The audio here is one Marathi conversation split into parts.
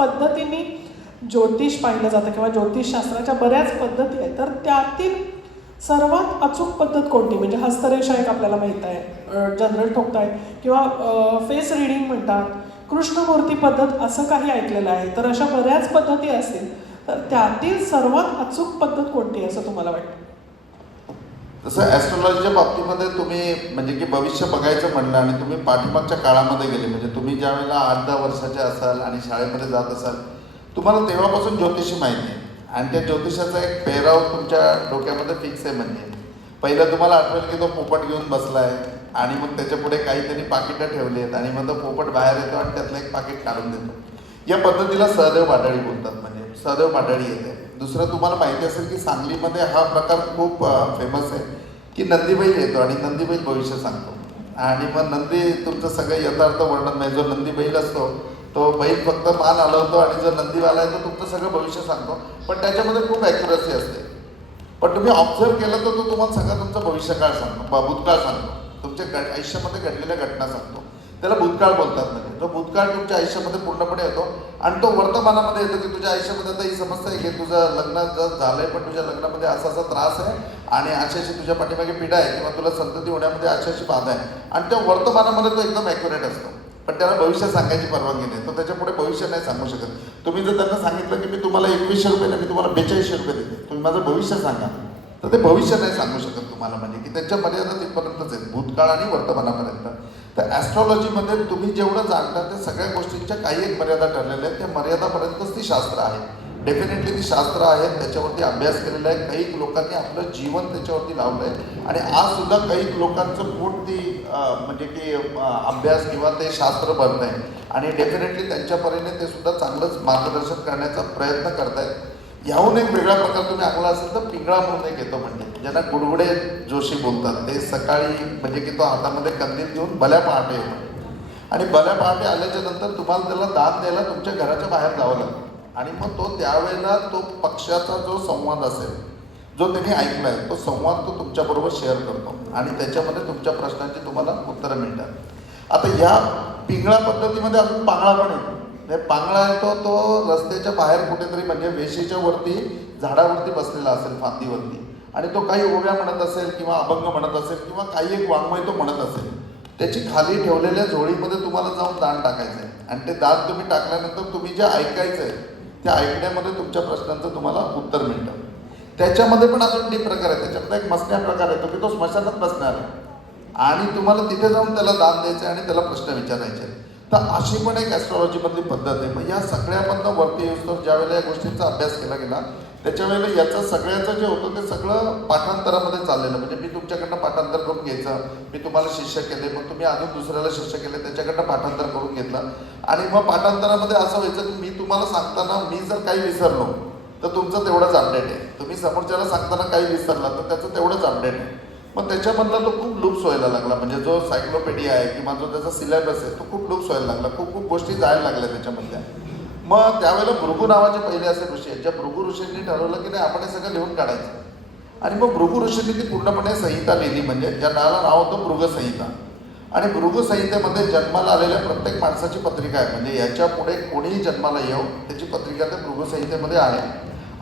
पद्धतीने ज्योतिष पाहिलं जातं किंवा ज्योतिषशास्त्राच्या बऱ्याच पद्धती आहेत तर त्यातील सर्वात अचूक पद्धत कोणती? म्हणजे हस्तरेषा एक आपल्याला माहीत आहे जनरल ठोकताय किंवा फेस रिडिंग म्हणतात कृष्णमूर्ती पद्धत असं काही ऐकलेलं आहे तर अशा बऱ्याच पद्धती असतील तर त्यातील सर्वात अचूक पद्धत कोणती असं तुम्हाला वाटतं? तसं ॲस्ट्रॉलॉजीच्या बाबतीमध्ये तुम्ही म्हणजे की भविष्य बघायचं म्हणलं आणि तुम्ही पाठीमागच्या काळामध्ये गेले म्हणजे तुम्ही ज्या वेळेला आठ दहा वर्षाचे असाल आणि शाळेमध्ये जात असाल तुम्हाला तेव्हापासून ज्योतिषी माहिती आहे. आणि त्या ज्योतिषाचा एक पेहराव तुमच्या डोक्यामध्ये फिक्स आहे म्हणजे. पहिलं तुम्हाला आठवेल की तो पोपट घेऊन बसला आहे आणि मग त्याच्या पुढे काहीतरी पाकिटं ठेवली आहेत आणि मग तो पोपट बाहेर येतो आणि त्यातलं एक पाकिट काढून देतो. या पद्धतीला सहदेव पाटाळी बोलतात म्हणजे. सहदेव पाटाळी येते. दुसरं तुम्हाला माहिती असेल की सांगलीमध्ये हा प्रकार खूप फेमस आहे. की नंदीबाई येतो आणि नंदीबाई भविष्य सांगतो. आणि मग नंदी तुमचं सगळं यथार्थ वर्णन नाही. जो नंदी बैल असतो तो बैल फक्त मान हलवतो आणि जो नंदीवाला आहे तो तुमचं सगळं भविष्य सांगतो. पण त्याच्यामध्ये खूप ॲक्युरसी असते. पण तुम्ही ऑब्झर्व केलं तर तो तुम्हाला सगळं तुमचं भविष्यकाळ सांगतो. भूतकाळ सांगतो. तुमच्या घट आयुष्यामध्ये घडलेल्या घटना सांगतो. त्याला भूतकाळ बोलतात म्हणजे तो भूतकाळ तुमच्या आयुष्यामध्ये पूर्णपणे येतो आणि तो वर्तमानामध्ये येतो की तुझ्या आयुष्यामध्ये आता ही समस्या आहे. की तुझं लग्न जर झालंय पण तुझ्या लग्नामध्ये असा असा त्रास आहे आणि अशाशी तुझ्या पाठीमागे पिढा आहे किंवा तुला संतती होण्यामध्ये अशाशी बाधा आहे. आणि त्या वर्तमानामध्ये तो एकदम ॲक्युरेट असतो. पण त्याला भविष्य सांगायची परवानगी नाही. तर त्याच्यापुढे भविष्य नाही सांगू शकत. तुम्ही जर त्यांना सांगितलं की मी तुम्हाला एकवीसशे रुपये नाही मी तुम्हाला बेचाळीसशे रुपये देते. तुम्ही माझं भविष्य सांगा. तर ते भविष्य नाही सांगू शकत तुम्हाला. म्हणजे की त्यांच्या मर्यादा तिथपर्यंतच आहेत. भूतकाळ आणि वर्तमानापर्यंत. तर ॲस्ट्रॉलॉजीमध्ये तुम्ही जेवढं जाणता त्या सगळ्या गोष्टींच्या काही एक मर्यादा ठरलेल्या आहेत. त्या मर्यादापर्यंतच ती शास्त्र आहे. डेफिनेटली ती शास्त्र आहेत त्याच्यावरती अभ्यास केलेला आहे. काही लोकांनी आपलं जीवन त्याच्यावरती लावलं आहे. आणि आज सुद्धा काही लोकांचं पोट ती म्हणजे की अभ्यास किंवा ते शास्त्र बनत आहे आणि डेफिनेटली त्यांच्या परीने ते सुद्धा चांगलंच मार्गदर्शन करण्याचा प्रयत्न करत आहेत ह्याहून एक वेगळा प्रकार तुम्ही ऐकला असेल तर पिंगळा म्हणून एक येतो म्हणजे. ज्यांना गुडगुडे जोशी बोलतात ते सकाळी म्हणजे की तो हातामध्ये कंदील घेऊन भल्या पहाटे येतो आणि भल्या पहाटे आल्याच्यानंतर तुम्हाला त्याला दात द्यायला तुमच्या घराच्या बाहेर जावं लागतं. आणि मग तो त्यावेळेला तो पक्षाचा जो संवाद असेल जो त्यांनी ऐकलाय तो संवाद तो तुमच्याबरोबर शेअर करतो. आणि त्याच्यामध्ये तुमच्या प्रश्नांची तुम्हाला उत्तरं मिळतात. आता ह्या पिंगळा पद्धतीमध्ये अजून पांगळा पण येतो. म्हणजे पांगळा येतो तो रस्त्याच्या बाहेर कुठेतरी म्हणजे वेशीच्या वरती झाडावरती बसलेला असेल फांदीवरती. आणि तो काही ओव्या म्हणत असेल किंवा अभंग म्हणत असेल किंवा काही एक वाङ्मय तो म्हणत असेल. त्याची खाली ठेवलेल्या झोळीमध्ये तुम्हाला जाऊन दान टाकायचं आहे आणि ते दान तुम्ही टाकल्यानंतर तुम्ही जे ऐकायचं आहे त्या ऐकण्यामध्ये तुमच्या प्रश्नांचं तुम्हाला उत्तर मिळतं. त्याच्यामध्ये पण अजून एक प्रकार आहे त्याच्यामध्ये एक मसण्या प्रकार येतो की तो स्मशानात बसणार आहे. आणि तुम्हाला तिथे जाऊन त्याला दान द्यायचं आहे आणि त्याला प्रश्न विचारायचे आहेत. तर अशी पण एक ॲस्ट्रॉलॉजीमधली पद्धत आहे. मग या सगळ्यामधनं वरती येऊस्तोवर ज्या वेळेला या गोष्टींचा अभ्यास केला गेला त्याच्यावेळेला याचं सगळ्याचं जे होतं ते सगळं पाठांतरामध्ये चाललेलं. म्हणजे मी तुमच्याकडनं पाठांतर करून घ्यायचं मी तुम्हाला शिष्य केले मग तुम्ही अजून दुसऱ्याला शिष्य केले त्याच्याकडनं पाठांतर करून घेतलं. आणि मग पाठांतरामध्ये असं व्हायचं की मी तुम्हाला सांगताना मी जर काही विसरलो तर तुमचं तेवढंच अपडेट आहे. तुम्ही समोरच्याला सांगताना काही विसरला तर त्याचं तेवढंच अपडेट आहे. मग त्याच्यामधला तो खूप लूप्स व्हायला लागला. म्हणजे जो सायक्लोपेडिया आहे किंवा जो त्याचा सिलेबस आहे तो खूप लूप्स व्हायला लागला. खूप खूप गोष्टी जायला लागल्या त्याच्यामधल्या. मग त्यावेळेला भृगू नावाचे पहिले असे ऋषी आहेत ज्या भृगू ऋषींनी ठरवलं की नाही आपण हे सगळं लिहून काढायचं. आणि मग भृगू ऋषींनी ती पूर्णपणे संहिता लिहिली. म्हणजे ज्या नावाला नाव होतं मृगसंहिता. आणि मृगसंहितेमध्ये जन्माला आलेल्या प्रत्येक माणसाची पत्रिका आहे. म्हणजे याच्यापुढे कोणीही जन्माला येऊ त्याची पत्रिका त्या मृगसंहितेमध्ये आहे.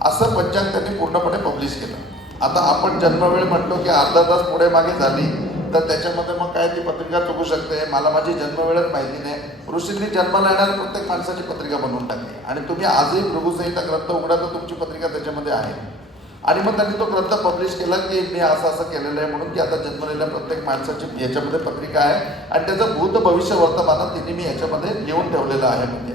असं पंचांग त्यांनी पूर्णपणे पब्लिश केलं. आता आपण जन्मवेळ म्हणतो की अर्धा तास पुढे मागे झाली तर त्याच्यामध्ये मग काय ती पत्रिका चुकू शकते? मला माझी जन्मवेळच माहिती नाही. ऋषींनी जन्माला येणाऱ्या प्रत्येक माणसाची पत्रिका बनवून टाकली. आणि तुम्ही आजही भृगुसंहिता ग्रंथ उघडा तर तुमची पत्रिका त्याच्यामध्ये आहे. आणि मग त्यांनी तो ग्रंथ पब्लिश केला की मी असं असं केलेलं आहे म्हणून की आता जन्मलेल्या प्रत्येक माणसाची याच्यामध्ये पत्रिका आहे. आणि त्याचं भूत भविष्य वर्तमानात तिने मी याच्यामध्ये लिहून ठेवलेलं आहे म्हणजे.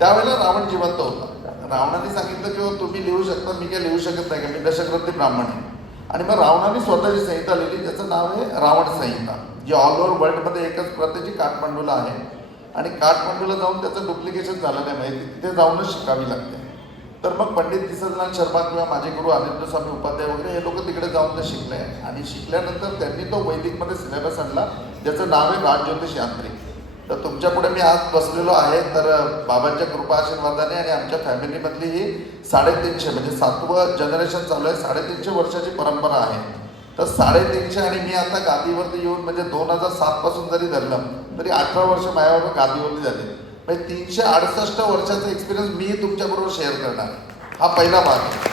त्यावेळेला रावण जिवंत होता. रावणाने सांगितलं की "हो, तुम्ही लिहू शकता मी काय लिहू शकत नाही का मी दशक्रती ब्राह्मण आहे. आणि मग रावणाने स्वतःची संहिता लिहिली ज्याचं नाव आहे रावण संहिता जी ऑल ओव्हर वर्ल्डमध्ये एकच प्रत्येची काठमांडूला आहे. आणि काठमांडूला जाऊन त्याचं डुप्लिकेशन झालं नाही माहिती तिथे जाऊनच शिकावी लागते. तर मग पंडित किसनलाल शर्मा किंवा माझे गुरु आदित्य स्वामी उपाध्याय वगैरे हे लोक तिकडे जाऊन ते शिकले. आणि शिकल्यानंतर त्यांनी तो वैदिकमध्ये सिलेबस आणला ज्याचं नाव आहे राजज्योतिष यांत्रिक. तर तुमच्यापुढे मी आज बसलेलो आहे. तर बाबांच्या कृपा आशीर्वादाने आणि आमच्या फॅमिलीमधली ही साडेतीनशे म्हणजे सातवं जनरेशन चालू आहे. साडेतीनशे वर्षाची परंपरा आहे. तर साडेतीनशे आणि मी आता गादीवरती येऊन म्हणजे दोन हजार सातपासून जरी धरलं तरी अठरा वर्ष माझ्यावर गादीवरती झाली. म्हणजे तीनशे अडुसष्ट वर्षाचा एक्सपिरियन्स मी तुमच्याबरोबर शेअर करणार. हा पहिला भाग आहे.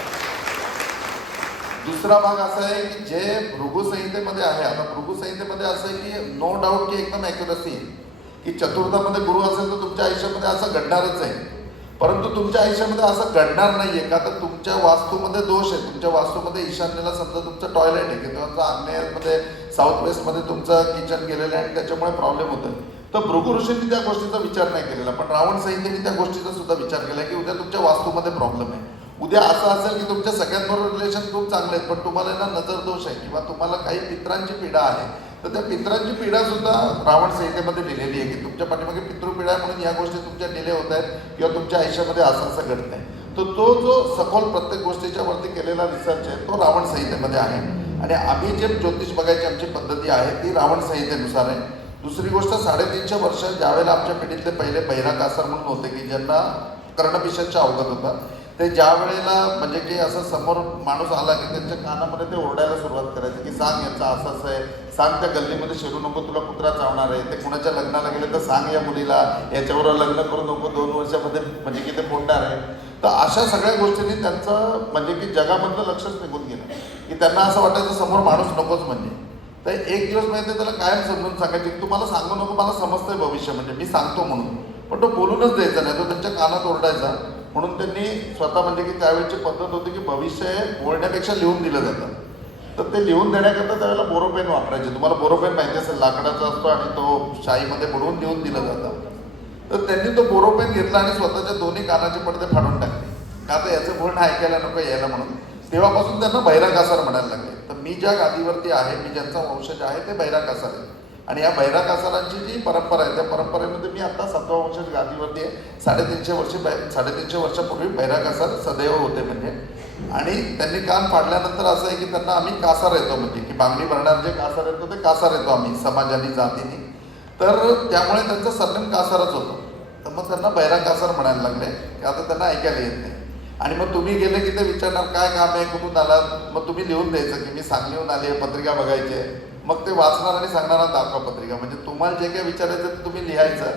दुसरा भाग असा आहे की जे भृगु संहितेमध्ये आहे आता भृगु संहितेमध्ये असं आहे की नो डाऊट की एकदम ॲक्युरसी आहे. की चतुर्थामध्ये गुरु असेल तर तुमच्या आयुष्यामध्ये असं घडणारच आहे. परंतु तुमच्या आयुष्यामध्ये असं घडणार नाहीये का? तर तुमच्या वास्तूमध्ये दोष आहे. तुमच्या वास्तूमध्ये ईशान्येला समजा तुमचं टॉयलेट आहे. किंवा तुमचं आग्नेयमध्ये साऊथ वेस्टमध्ये तुमचं किचन गेलेलं आहे आणि त्याच्यामुळे प्रॉब्लेम होतोय. तर भृगु ऋषींनी त्या गोष्टीचा विचार नाही केलेला. पण रावण संहितेने त्या गोष्टीचा सुद्धा विचार केला की उद्या तुमच्या वास्तूमध्ये प्रॉब्लेम आहे. उद्या असं असेल की तुमच्या सगळ्यांबरोबर रिलेशन खूप चांगले आहेत पण तुम्हाला ना नजर दोष आहे किंवा तुम्हाला काही पित्रांची पीडा आहे. तर त्या पित्रांची पीडा सुद्धा रावण संहितेमध्ये लिहिलेली आहे की तुमच्या पाठीमागे पितृपीडा म्हणून या गोष्टी तुमच्या डिले होत आहेत किंवा तुमच्या आयुष्यामध्ये असं असं घडत आहे. तर तो जो सखोल प्रत्येक गोष्टीच्या वरती केलेला रिसर्च आहे तो रावण संहितेमध्ये आहे. आणि आम्ही जे ज्योतिष बघायची आमची पद्धती आहे ती रावण संहितेनुसार आहे. दुसरी गोष्ट साडेतीनशे वर्ष ज्यावेळेला आमच्या पिढीतले पहिले बैराकासर म्हणून होते की ज्यांना कर्णपिशाच्या अवगत होता ते ज्या वेळेला म्हणजे की असं समोर माणूस आला की त्यांच्या कानामध्ये ते ओरडायला सुरुवात करायची की सांग याचा असं आहे. सांग त्या गल्लीमध्ये शिरू नको तुला कुत्रा चावणार आहे. ते कुणाच्या लग्नाला गेले तर सांग या मुलीला. याच्यावर लग्न करू नको दोन वर्षामध्ये म्हणजे की ते फोडणार आहे. तर अशा सगळ्या गोष्टींनी त्यांचं म्हणजे की जगामधलं लक्षच निघून गेलं. की त्यांना असं वाटायचं समोर माणूस नकोच म्हणजे. तर एक दिवस माहिती त्याला कायम समजून सांगायचे की तुम्हाला सांगू नको मला समजतंय भविष्य म्हणजे. मी सांगतो म्हणून. पण तो बोलूनच द्यायचा नाही. तो त्यांच्या कानात ओरडायचा. म्हणून त्यांनी स्वतः म्हणजे की त्यावेळेची पद्धत होती की भविष्य हे बोलण्यापेक्षा लिहून दिलं जातं. तर ते लिहून देण्याकरता त्यावेळेला बोरोपेन वापरायचे. तुम्हाला बोरोपेन माहिती असेल लाकडाचा असतो आणि तो शाईमध्ये बुडवून लिहून दिलं जातं. तर त्यांनी तो बोरोपेन घेतला आणि स्वतःच्या दोन्ही कानाचे पडदे फाडून टाकले. का तर याचं बोलणं ऐकायला नको यायला म्हणून. तेव्हापासून त्यांना बैराकासार म्हणायला लागले. तर मी ज्या गादीवरती आहे मी ज्यांचा वंशज आहे ते बैराकासार आहे आणि या बैराकासारांची जी परंपरा आहे त्या परंपरेमध्ये मी आता सातवा वंशज गादीवरती आहे. साडेतीनशे वर्ष बै साडेतीनशे वर्षापूर्वी बैराकासार सदैव होते म्हणजे. आणि त्यांनी कान फाडल्यानंतर असं आहे की त्यांना आम्ही कासार येतो म्हणजे की बांगडी भरणार जे कासार येतो ते कासार येतो आम्ही समाजाने जातीने. तर त्यामुळे त्यांचं सरनेम कासारच होतं. तर मग त्यांना बैरा कासार म्हणायला लागले की आता त्यांना ऐकायला येत नाही. आणि मग तुम्ही गेले की ते विचारणार काय काम आहे? कुठून आलात? मग तुम्ही लिहून द्यायचं की मी सांगलीहून आली आहे पत्रिका बघायची आहे. मग ते वाचणार आणि सांगणारा दाखवा पत्रिका. म्हणजे तुम्हाला जे काही विचारायचं ते तुम्ही लिहायचं.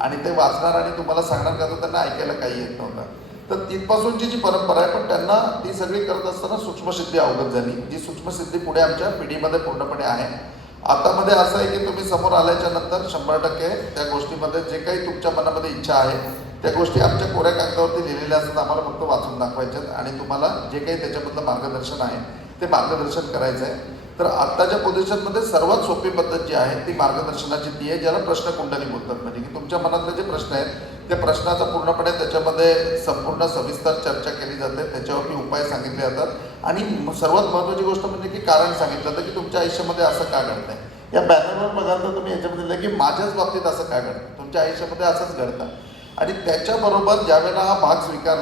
आणि ते वाचणार आणि तुम्हाला सांगणार का तर त्यांना ऐकायला काही येत नव्हतं. तर तिथपासूनची जी परंपरा आहे पण त्यांना ती सगळी करत असताना सूक्ष्मसिद्धी अवगत झाली. जी सूक्ष्मसिद्धी पुढे आमच्या पिढीमध्ये पूर्णपणे आहे. आतामध्ये असं आहे की तुम्ही समोर आल्याच्यानंतर शंभर टक्के त्या गोष्टीमध्ये जे काही तुमच्या मनामध्ये इच्छा आहे त्या गोष्टी आमच्या कोऱ्या कागदावरती लिहिलेल्या असतात. आम्हाला फक्त वाचून दाखवायच्यात आणि तुम्हाला जे काही त्याच्यामधलं मार्गदर्शन आहे ते मार्गदर्शन करायचं आहे तर आत्ताच्या पोझिशनमध्ये सर्वात सोपी पद्धत जी आहे ती मार्गदर्शनाची ती आहे ज्याला प्रश्न कुंडली बोलतात म्हणजे. की तुमच्या मनातले जे प्रश्न आहेत त्या प्रश्नाचा पूर्णपणे त्याच्यामध्ये संपूर्ण सविस्तर चर्चा केली जाते. त्याच्यावरती उपाय सांगितले जातात आणि सर्वात महत्त्वाची गोष्ट म्हणजे की कारण सांगितलं जातं की तुमच्या आयुष्यामध्ये असं का घडतंय. या बॅनरवर बघाल तर तुम्ही याच्यामध्ये की माझ्याच बाबतीत असं काय घडतं? तुमच्या आयुष्यामध्ये असंच घडतं. आणि त्याच्याबरोबर ज्यावेळेला हा भाग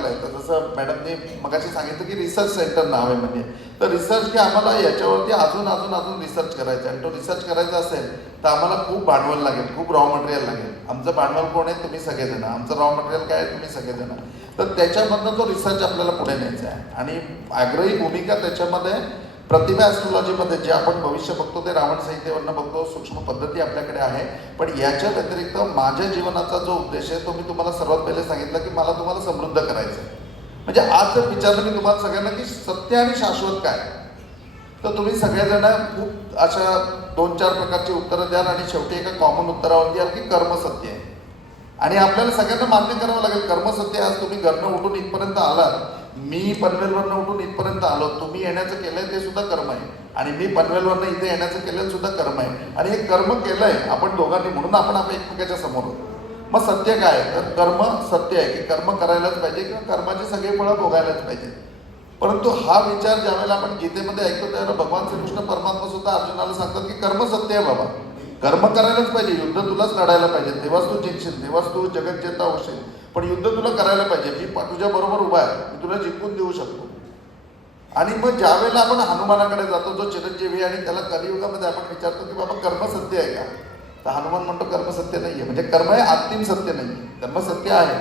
आहे तर जसं मॅडमने मगाशी सांगितलं की रिसर्च सेंटर नाव आहे म्हणजे तर रिसर्च की आम्हाला याच्यावरती अजून अजून अजून रिसर्च करायचा आहे. आणि तो रिसर्च करायचा असेल तर आम्हाला खूप भांडवल लागेल खूप रॉ मटेरियल लागेल. आमचं भांडवल कोण आहे? तुम्ही सगळेजण. आमचं रॉ मटेरियल काय आहे? तुम्ही सगळेजण. तर त्याच्यामधनं तो रिसर्च आपल्याला पुढे न्यायचा आहे. आणि आग्रही भूमिका त्याच्यामध्ये प्रतिभा ॲस्ट्रॉलॉजीमध्ये जे आपण भविष्य बघतो ते रावण संहितेवरनं बघतो सूक्ष्म पद्धती आपल्याकडे आहे. पण याच्या व्यतिरिक्त माझ्या जीवनाचा जो उद्देश आहे तो मी तुम्हाला सर्वात पहिले सांगितलं की मला तुम्हाला समृद्ध करायचं आहे म्हणजे आज जर विचारलं मी तुम्हाला सगळ्यांना की सत्य आणि शाश्वत काय? तर तुम्ही सगळेजण खूप अशा दोन चार प्रकारची उत्तरं द्याल आणि शेवटी एका कॉमन उत्तरावर द्याल की कर्म सत्य आहे. आणि आपल्याला सगळ्यांना मान्य करावं लागेल कर्मसत्य आज तुम्ही घरनं उठून इथपर्यंत आलात मी पनवेलवरनं उठून इथपर्यंत आलो. तुम्ही येण्याचं केलंय ते सुद्धा कर्म आहे. आणि मी पनवेलवरनं इथे येण्याचं केलं सुद्धा कर्म आहे. आणि हे कर्म केलंय आपण दोघांनी म्हणून आपण आपल्या एकमेकाच्या समोर आहोत. मग सत्य काय आहे? तर कर्म सत्य आहे की कर्म करायलाच पाहिजे किंवा कर्माची सगळी फळं भोगायलाच पाहिजे. परंतु हा विचार ज्यावेळेला आपण गीतेमध्ये ऐकतो त्यावेळेला भगवान श्रीकृष्ण परमात्मा सुद्धा अर्जुनाला सांगतात की कर्म सत्य आहे बाबा. कर्म करायलाच पाहिजे युद्ध तुलाच लढायला पाहिजे तेव्हाच तू जिंकशील तेव्हाच तू जगज्जेता होशील. पण युद्ध तुला करायला पाहिजे मी तुझ्या बरोबर उभा आहे मी तुला जिंकून देऊ शकतो. आणि मग ज्या वेळेला आपण हनुमानाकडे जातो जो चिरंजीवी आहे आणि त्याला कलियुगामध्ये आपण विचारतो की बाबा कर्म सत्य आहे का? तर हनुमान म्हणतो कर्म सत्य नाही आहे म्हणजे कर्म हे अंतिम सत्य नाही आहे कर्म सत्य आहे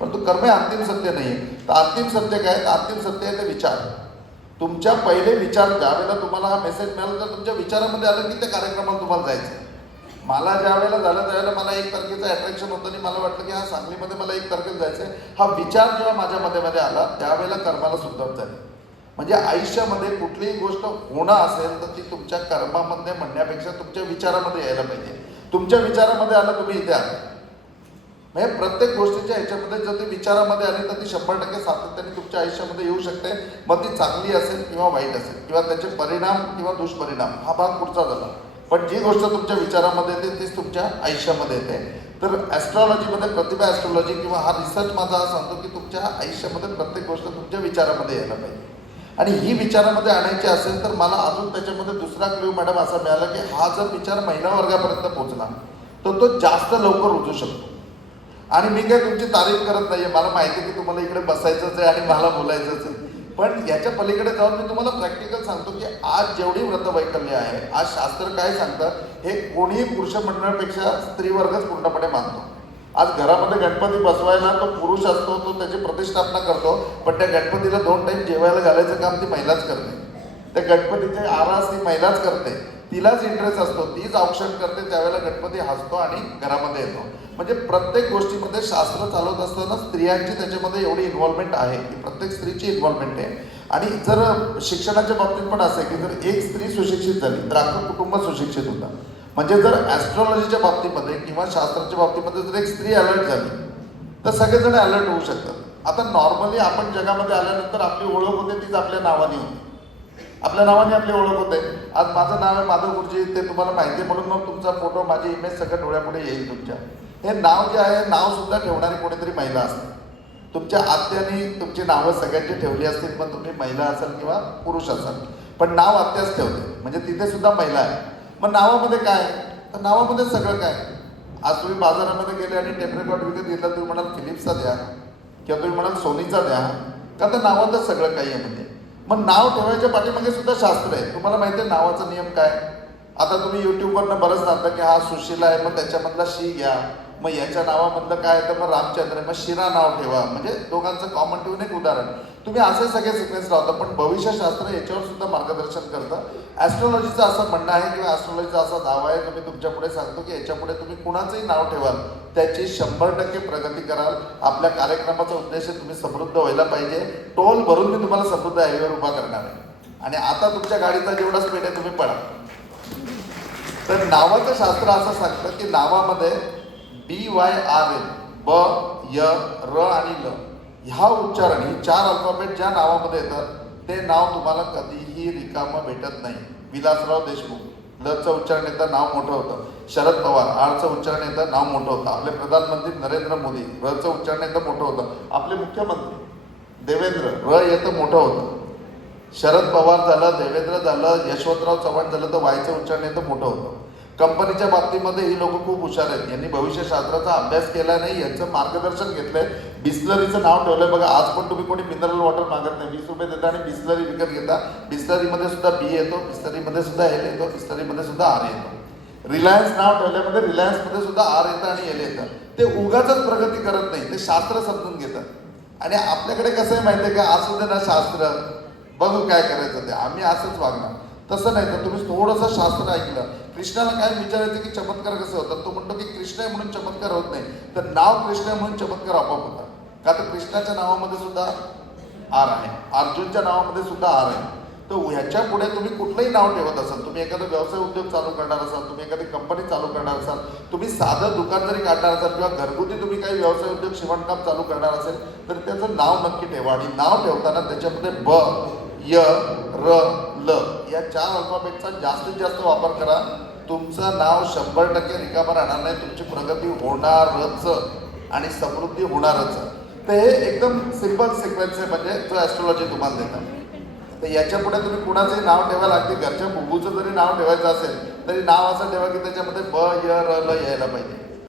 परंतु कर्म हे अंतिम सत्य नाही आहे तर अंतिम सत्य काय? तर अंतिम सत्य आहे ते विचार. तुमच्या पहिले विचार ज्यावेळेला तुम्हाला हा मेसेज मिळाला तर तुमच्या विचारामध्ये आलं की त्या कार्यक्रमाला तुम्हाला जायचं आहे. मला ज्या वेळेला झालं त्यावेळेला मला एक तारखेचं अट्रॅक्शन होतं आणि मला वाटलं की हा सांगलीमध्ये मला एक तारखेला जायचंय. हा विचार जेव्हा माझ्या मध्ये मध्ये आला त्यावेळेला कर्माला सुद्धा झाली म्हणजे आयुष्यामध्ये कुठलीही गोष्ट होणं असेल तर ती तुमच्या कर्मामध्ये म्हणण्यापेक्षा तुमच्या विचारामध्ये यायला पाहिजे. तुमच्या विचारामध्ये आलं तुम्ही इथे आला. म्हणजे प्रत्येक गोष्टीच्या ह्याच्यामध्ये जर ती विचारामध्ये आली तर ती शंभर टक्के सातत्याने तुमच्या आयुष्यामध्ये येऊ शकते. मग ती चांगली असेल किंवा वाईट असेल किंवा त्याचे परिणाम किंवा दुष्परिणाम हा भाग पुढचा झाला. पण जी गोष्ट तुमच्या विचारामध्ये येते तीच तुमच्या आयुष्यामध्ये येते. तर ॲस्ट्रॉलॉजीमध्ये प्रतिभा ॲस्ट्रॉलॉजी किंवा हा रिसर्च माझा हा सांगतो की तुमच्या आयुष्यामध्ये प्रत्येक गोष्ट तुमच्या विचारामध्ये यायला पाहिजे. आणि ही विचारामध्ये आणायची असेल तर मला अजून त्याच्यामध्ये दुसरा क्ल्यू मॅडम असा मिळाला की हा जर विचार महिला वर्गापर्यंत पोहोचला तर तो जास्त लवकर रुजू शकतो. आणि मी काय तुमची तारीफ करत नाही आहे मला माहिती आहे की तुम्हाला इकडे बसायचंच आहे आणि मला बोलायचंच आहे. पण याच्या पलीकडे जाऊन मी तुम्हाला प्रॅक्टिकल सांगतो की आज जेवढी व्रतवैकल्य आहे आज शास्त्र काय सांगतं हे कोणीही पुरुष मंडळापेक्षा स्त्रीवर्गच पूर्णपणे मानतो. आज घरामध्ये गणपती बसवायला तो पुरुष असतो तो त्याची प्रतिष्ठापना करतो पण त्या गणपतीला दोन टाईम जेवायला घालायचं काम ती महिलाच करते. त्या गणपतीचे आरास ती महिलाच करते. तिलाच इंटरेस्ट असतो तीच औक्षण करते त्यावेळेला गणपती हसतो आणि घरामध्ये येतो. म्हणजे प्रत्येक गोष्टीमध्ये शास्त्र चालवत असताना स्त्रियांची त्याच्यामध्ये एवढी इन्व्हॉल्वमेंट आहे की प्रत्येक स्त्रीची इन्व्हॉल्वमेंट आहे. आणि जर शिक्षणाच्या बाबतीत पण असं आहे की जर एक स्त्री सुशिक्षित झाली तर अख्खं कुटुंब सुशिक्षित होतं. म्हणजे जर ॲस्ट्रॉलॉजीच्या बाबतीमध्ये किंवा शास्त्राच्या बाबतीमध्ये जर एक स्त्री अलर्ट झाली तर सगळेजण अलर्ट होऊ शकतात. आता नॉर्मली आपण जगामध्ये आल्यानंतर आपली ओळख होते तीच आपल्या नावाने होते. आपल्या नावाने आपली ओळख होते आज माझं नाव आहे माधव गुरुजी. ते तुम्हाला माहिती आहे. म्हणून मग तुमचा फोटो माझी इमेज सगळं डोळ्यापुढे येईल तुमच्या. हे नाव जे आहे नाव सुद्धा ठेवणारी कोणीतरी महिला असते. तुमच्या आत्याने तुमची नावं सगळ्यांची ठेवली असतील पण तुम्ही महिला असाल किंवा पुरुष असाल. पण नाव आत्याच ठेवते. म्हणजे तिथे सुद्धा महिला आहे. मग नावामध्ये काय? तर नावामध्ये सगळं काय? आज तुम्ही बाजारामध्ये गेले आणि टेप रेकॉर्ड विकत घेतला तुम्ही म्हणाल फिलिप्सचा द्या किंवा तुम्ही म्हणाल सोनीचा द्या का तर नावातच सगळं काही आहे म्हणजे? मग नाव ठेवायच्या पाठीमागे सुद्धा शास्त्र आहे. तुम्हाला माहिती आहे नावाचा नियम काय? आता तुम्ही युट्यूबवरनं बरंच जाता की हा सुशीला आहे मग त्याच्यामधला शी घ्या. मग याच्या नावामधलं काय तर मग रामचंद्र आहे मग शिरा नाव ठेवा. म्हणजे दोघांचं कॉमन ठेवून एक उदाहरण. तुम्ही असे सगळे सिक्वेन्स लावता पण भविष्यशास्त्र याच्यावर सुद्धा मार्गदर्शन करतं. ॲस्ट्रॉलॉजीचं असं म्हणणं आहे किंवा ॲस्ट्रॉलॉजीचा असा दावा आहे तुम्ही तुमच्यापुढे सांगतो की याच्यापुढे तुम्ही कुणाचंही नाव ठेवाल त्याची शंभर टक्के प्रगती कराल. आपल्या कार्यक्रमाचा उद्देश तुम्ही समृद्ध व्हायला पाहिजे. टोल भरून मी तुम्हाला समृद्ध हायवेवर उभा करणार आहे. आणि आता तुमच्या गाडीचा जेवढा स्पीड आहे तुम्ही पडा तर नावाचं शास्त्र असं सांगतं की नावामध्ये बी वाय आर एन ब य र आणि ल. ह्या उच्चारण ही चार अल्फाबेट ज्या नावामध्ये येतात ते नाव तुम्हाला कधीही रिकामं भेटत नाही. विलासराव देशमुख. लचं उच्चारण येतं नाव मोठं होतं. शरद पवार. आरचं उच्चारण येतं नाव मोठं होतं. आपले प्रधानमंत्री नरेंद्र मोदी. रचं उच्चारण येतं मोठं होतं. आपले मुख्यमंत्री देवेंद्र. र येतं मोठं होतं. शरद पवार झालं देवेंद्र झालं यशवंतराव चव्हाण झालं तर वायचं उच्चारण येतं मोठं होतं. कंपनीच्या बाबतीमध्ये ही लोक खूप हुशार आहेत. यांनी भविष्यशास्त्राचा अभ्यास केला नाही यांचं मार्गदर्शन घेतलंय. बिस्लरीचं नाव ठेवलंय. बघा आज पण तुम्ही कोणी मिनरल वॉटर मागत नाही. वीस रुपये देता आणि बिस्लरी विकत घेता. बिस्लरीमध्ये सुद्धा बी येतो बिस्लरीमध्ये सुद्धा एल येतो बिस्लरीमध्ये सुद्धा आर येतो. रिलायन्स नाव ठेवल्यामध्ये रिलायन्समध्ये सुद्धा आर येतं आणि एल येतं. ते उगाच प्रगती करत नाही. ते शास्त्र समजून घेतात. आणि आपल्याकडे कसं आहे माहिती आहे का? आज सुद्धा ना शास्त्र बघू काय करायचं ते. आम्ही असंच वागणार. तसं नाही तर तुम्ही थोडंसं शास्त्र ऐकलं. कृष्णाला काय विचारायचं की चमत्कार कसे होतात? तो म्हणतो की कृष्ण आहे म्हणून चमत्कार होत नाही. तर नाव कृष्ण आहे म्हणून चमत्कार आपोआप होतात. का तर कृष्णाच्या नावामध्ये सुद्धा आर आहे. अर्जुनच्या नावामध्ये सुद्धा आर आहे. तर ह्याच्या पुढे तुम्ही कुठलंही नाव ठेवत असाल तुम्ही एखादा व्यवसाय उद्योग चालू करणार असाल तुम्ही एखादी कंपनी चालू करणार असाल तुम्ही साधं दुकान जरी काढणार असाल किंवा घरगुती तुम्ही काही व्यवसाय उद्योग शिवणकाम चालू करणार असेल तर त्याचं नाव नक्की ठेवा. आणि नाव ठेवताना त्याच्यामध्ये ब य र ल या चार अल्फाबेटचा जास्तीत जास्त वापर करा. तुमचं नाव शंभर टक्के रिकामं राहणार नाही. तुमची प्रगती होणारच आणि समृद्धी होणारच. तर हे एकदम सिंपल सिक्वेन्स आहे म्हणजे जो ॲस्ट्रॉलॉजी तुम्हाला देतात तर याच्यापुढे तुम्ही कुणाचंही नाव ठेवायला लागते घरच्या बुबूचं जरी नाव ठेवायचं असेल तरी नाव असं ठेवा की त्याच्यामध्ये ब य र ल यायला पाहिजे.